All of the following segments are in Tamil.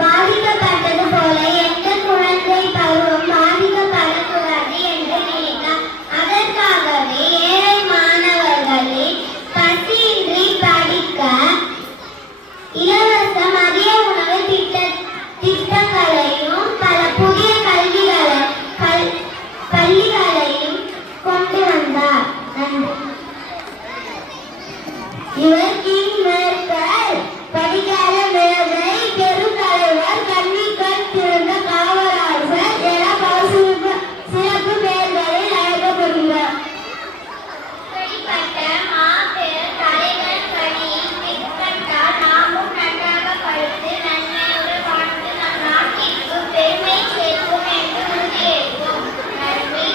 பாதிக்கப்பட்டது போல எந்த குழந்தை பருவம் பாதிக்கப்படக்கூடாது என்று நினைத்தார். அதற்காகவே ஏழை மாணவர்களை பசியின்றி படிக்க இலவச மதிய உணவு திட்டங்களையும் பல புதிய பள்ளிகளையும் கொண்டு வந்தார். இவர் கிங் மேர்கல் படிக்காத மேதை பெருந்தலைவர் கன்னிக்கண் திறந்த காமராஜர் என பல சிறப்பு பெயர்களில் அழைக்கப்படுகிறார். இப்படிப்பட்ட மாபெரும் தலைவர் பணியில் பின்பற்றால் நாமும் நன்றாக படித்து நன்மையோடு வாழ்ந்து நம் நாட்டிற்கு பெருமை சேர்க்கும் என்று உறுதியேற்போம். நன்றி.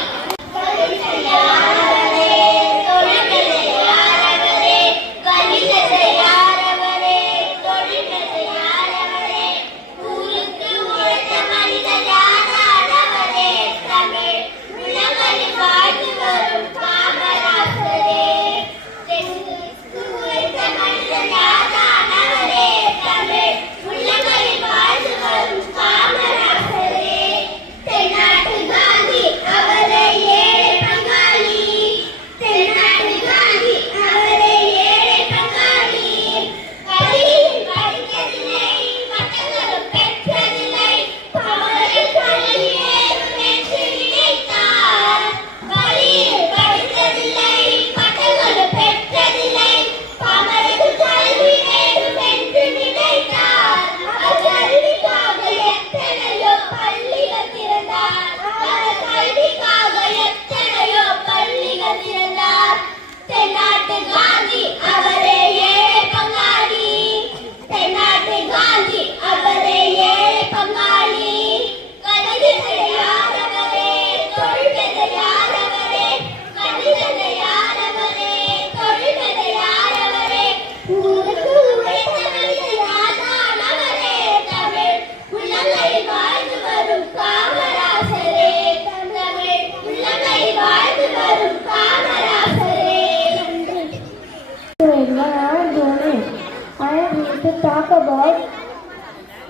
To talk about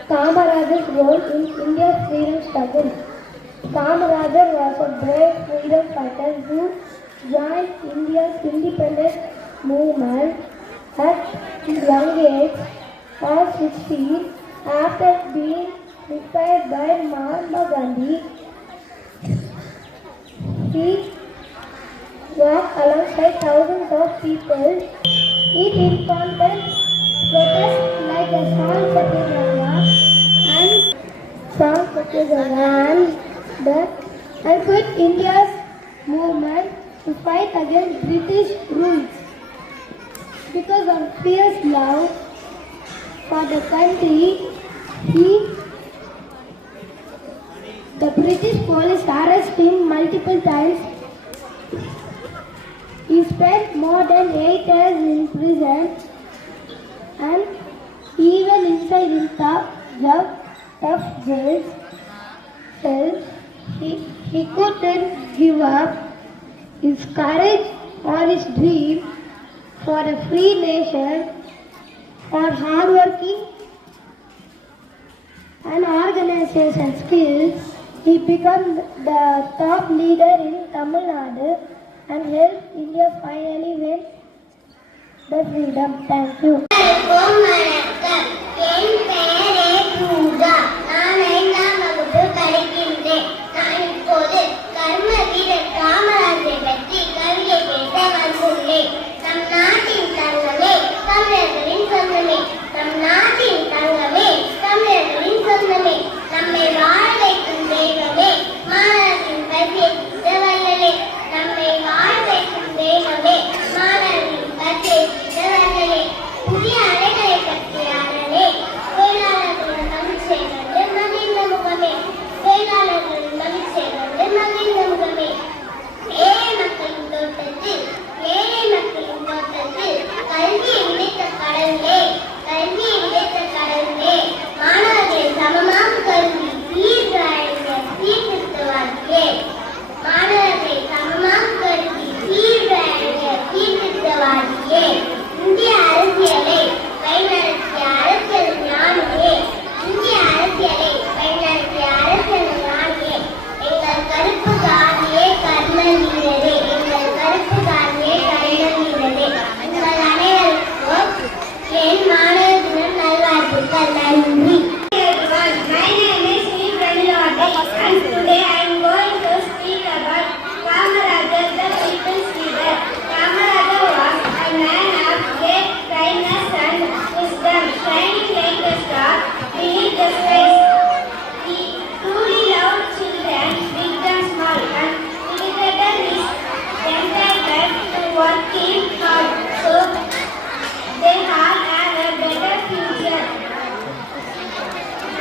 Kamarajar's role in India's freedom struggle. Kamarajar was a brave freedom fighter who joined India's independence movement at a young age of 16 after being inspired by Mahatma Gandhi. He walked alongside thousands of people. He encountered protests like the Song Satyagraha and quit India's movement to fight against British rules. Because of fierce love for the country, the British police arrested him multiple times. He spent more than 8 years in prison. And even inside his tough jails, he couldn't give up his courage or his dream for a free nation. For hardworking and organization skills, he became the top leader in Tamil Nadu and helped India finally win the freedom. Thank you. என் பெயரே பூஜா. நான் 5ஆம் வகுப்பு படிக்கின்றேன். நான் இப்போது கர்ம வீரர் காமராஜரை பற்றி கவிதை பேச வந்துள்ளேன். நம் நாட்டின் தங்கமே தமிழர்களின் சொந்தமே, நம் நாட்டின் தங்கமே தமிழர்களின் சொந்தமே, நம்மை வாழ வைக்கும் தெய்வமே மாணவரின் பசியை தீர்க்க வல்லலே, நம்மை வாழ வைக்கும் தெய்வமே மாணவரின் பசியை தீர்க்க வல்லலே, புதிய அலைகளை வாய்ப்புகள் நன்றி. Everyone, my name is Sri Pranilati and today I am going to speak about Kamarajar, the people's leader. Kamarajar was a man of great kindness and wisdom, shining like a star beneath the skies. He truly loved children, big and small, and dedicated his entire life to working hard so they all have a better future.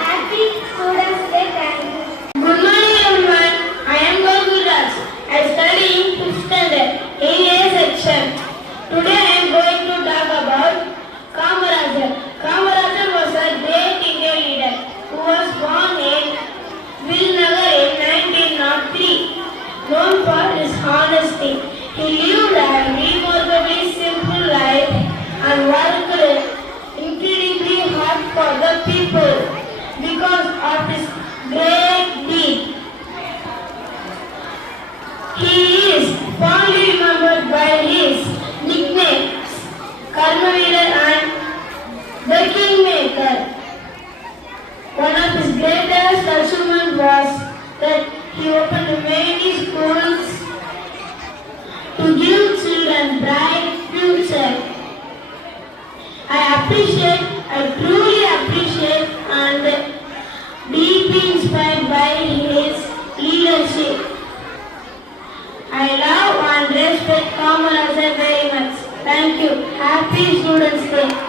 Happy Students' Day, thank you. Good morning everyone. I am Goguraj. I study in 5th standard in A section. Today I am going to talk about Kamarajar. Kamarajar was a great Indian leader who was born in Vilnagar in 1903. Known for his honesty, he lived a remarkably simple life and worked incredibly hard for the people. Because of his great deed, he is fondly remembered by his nicknames Karmaveer and the Kingmaker. One of his greatest achievements was that he opened many schools to give children bright future. I truly appreciate and deeply inspired by his leadership. I love and respect Kamarajar very much. Thank you. Happy Students' Day.